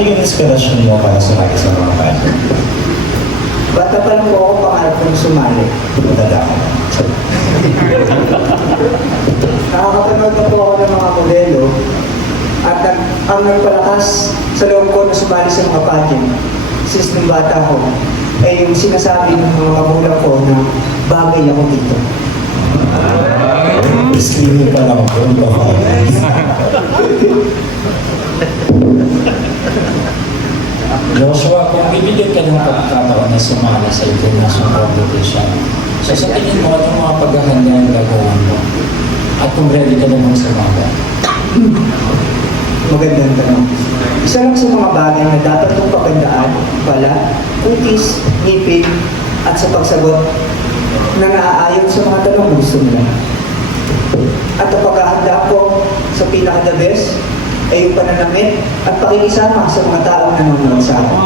Ano yung inspirasyon mo para sumali sa mga band? Bata pa lang po ako, pangarap kong sumali. Matanda ka na. Nakakapanood na po ako ng mga modelo at ang nagpalakas sa loob ko na sumali sa mga pageant since nung bata ko ay yung sinasabi ng mga magulang ko na bagay ako dito. Screening pa lang po. Joshua, kung bibigyan ka ng pagkakataon na sumala sa international competition, so sa tingin mo, anong mga paghahanda ang gagawin mo? At kung ready ka naman sumala? Magandang tanong. Isa lang sa mga bagay na dapat kong pagandaan pala, kutis, ngipin, at sa pagsagot na naaayon sa mga tanong na gusto nila. At ang paghahanda ko sa pinaka-the best ay yung pananamit at pakikisama sa mga taong nanonood sa akin.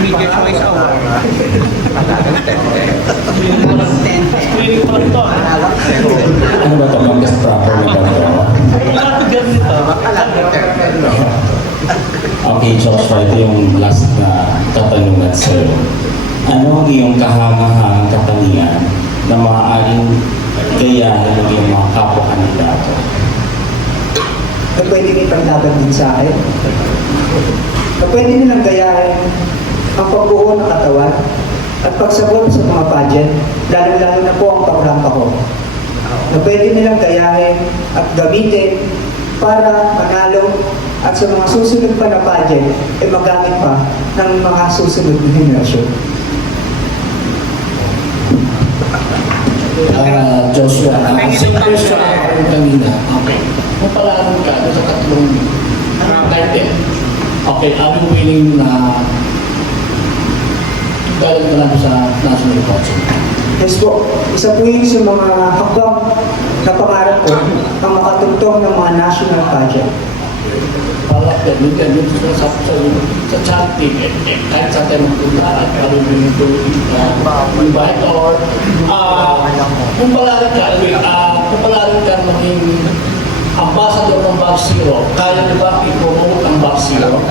Media choice award. Ano ba ito? Mag-guest proper na ba ito? Okay, Joshua, ito yung last na katanungan sa'yo. Ano ang iyong kahangahangang katangian na maaaring gayahin ng iyong mga kapwa-kandidato? Na pwede ipaglaban din sa akin. Na pwede nilang gayahin ang pagbuo ng katawan at pagsagot sa mga pageant, lalo-lalo na po ang pagrampa ko. Na pwede nilang gayahin at gamitin para manalo at sa mga susunod pa na pageant ay magamit pa ng mga susunod na henerasyon. Joshua, same question ako kanina. Okay. Kung pala ka sa tatlong title, okay, are you willing na galing ka lang sa national council? Yes po, isa po yun sa mga hakbang na pangarap ko ang makatugtong ng mga national pageant. Para gamitin yun sa charity, kahit sa tayo magpunta at parang yun ito invite or kung palarin ka maging ambassador ng Box Zero, kaya di ba i-promote ang Box Zero?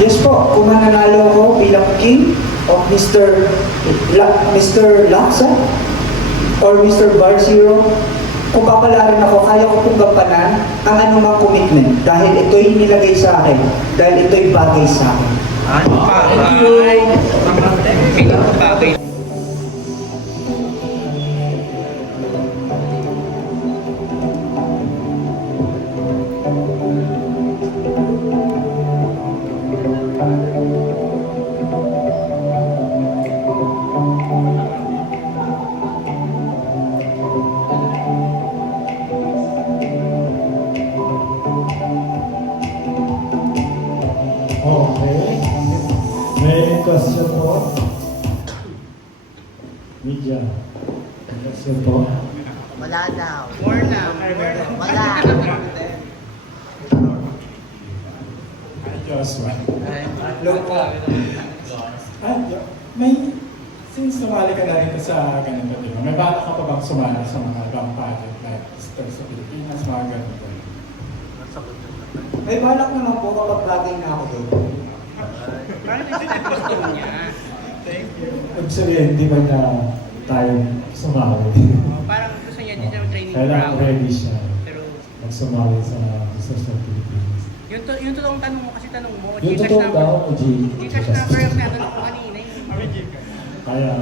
Yes po, kung mananalo ko bilang king of Mr. Laksa or Mr. Bar Zero, kung papalarin ako, kaya ko pong gampanan ang anumang commitment dahil ito'y nilagay sa akin, dahil ito'y bagay sa akin. Bagay. Okay. May question po? Media. Question po? Wala daw. More na. Wala. Joshua. Look po, May, since sumali ka na rin sa ganito, di ba? May bala ka pa bang sumali sa mga ibang pageant like Stars sa Pilipinas, mga ganito? may balak naman po kapag bagay na ako doon. Parang gusto niya. Ibig sabihin, di ba na tayo sumali? Parang gusto niya din yung training Kailangan ground. ready siya Pero magsumali sa Stars sa Pilipinas. yung totoong tanong mo kasi tanong mo, Yung totoo daw, o Gcash number yung natanong ko kanina eh. Kaya,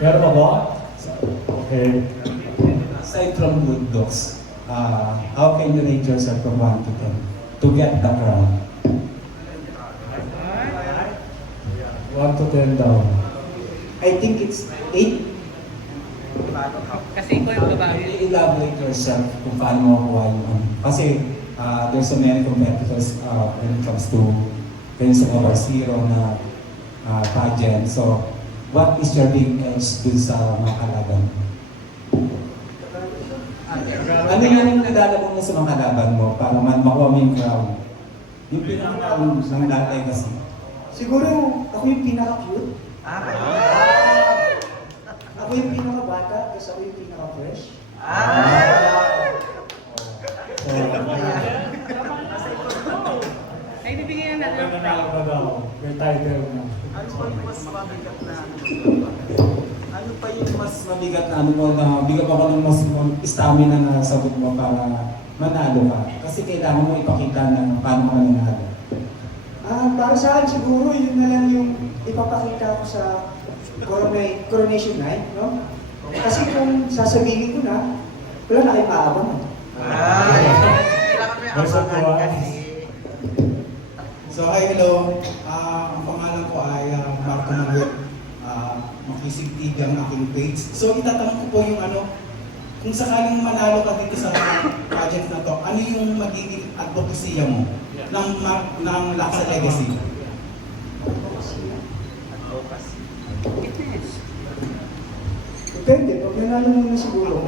meron pa ba? Okay. Aside from good looks, how can you rate yourself from 1 to 10 to get the crown? 1 to 10 daw. I think it's 8. Kasi ikaw yung babae. Elaborate yourself kung paano mo makuha yun. Kasi there's so many competitors when it comes to sa mga zero na pageant. So, what is your big edge dun sa mga kalaban? Ano yung nilalaban mo sa mga kalaban mo para makuha mo yung crown? Yung pinaka-crown ng dati kasi. Siguro ako yung pinaka-cute. Ako yung pinaka-bata, tapos ako yung pinaka-fresh. So, nanalo ng Nanalo na daw. May title na. Ano pa yung mas mabigat na ano pa yung mas mabigat na ano mo na bigyan ako ng mas stamina na sagot mo para manalo ka? Kasi kailangan mo ipakita na paano ka nanalo. Para sa akin siguro, yun na lang yung ipapakita ko sa coronation night, no? Kasi kung sasabihin ko na, wala na kayo maabang. May sabuhan. So, hi, hello. Ang pangalan ko ay Marco Manuel. Makisig TV ang aking page. So, itatanong ko po yung kung sakaling manalo ka dito sa project na to, ano yung magiging advocacy mo ng Laksa Legacy? fitness. Depende, pag nanalo muna siguro.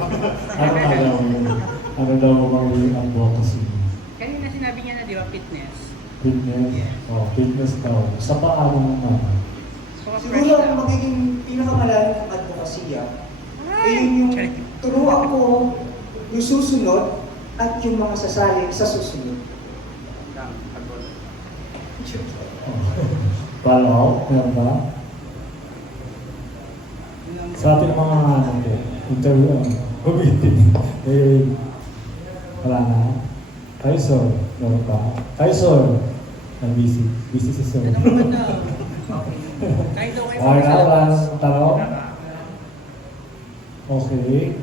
Ano daw magiging advocacy? Kanina sinabi niya na, di ba, fitness? Fitness? Oh, fitness daw. Sa paano naman? Mga fresh Siguro ang na. magiging pinakamalalim ng advokasya, yung turuan ko yung susunod at yung mga sasali sa susunod. Follow-up? Meron ba? Sa ating mga interview, wala na. Kayo, sir. Meron ba? Kayo, sir. Busy. Busy si sir. Tanong naman daw. Kahit daw kayo Okay na, wala nang tanong? Okay.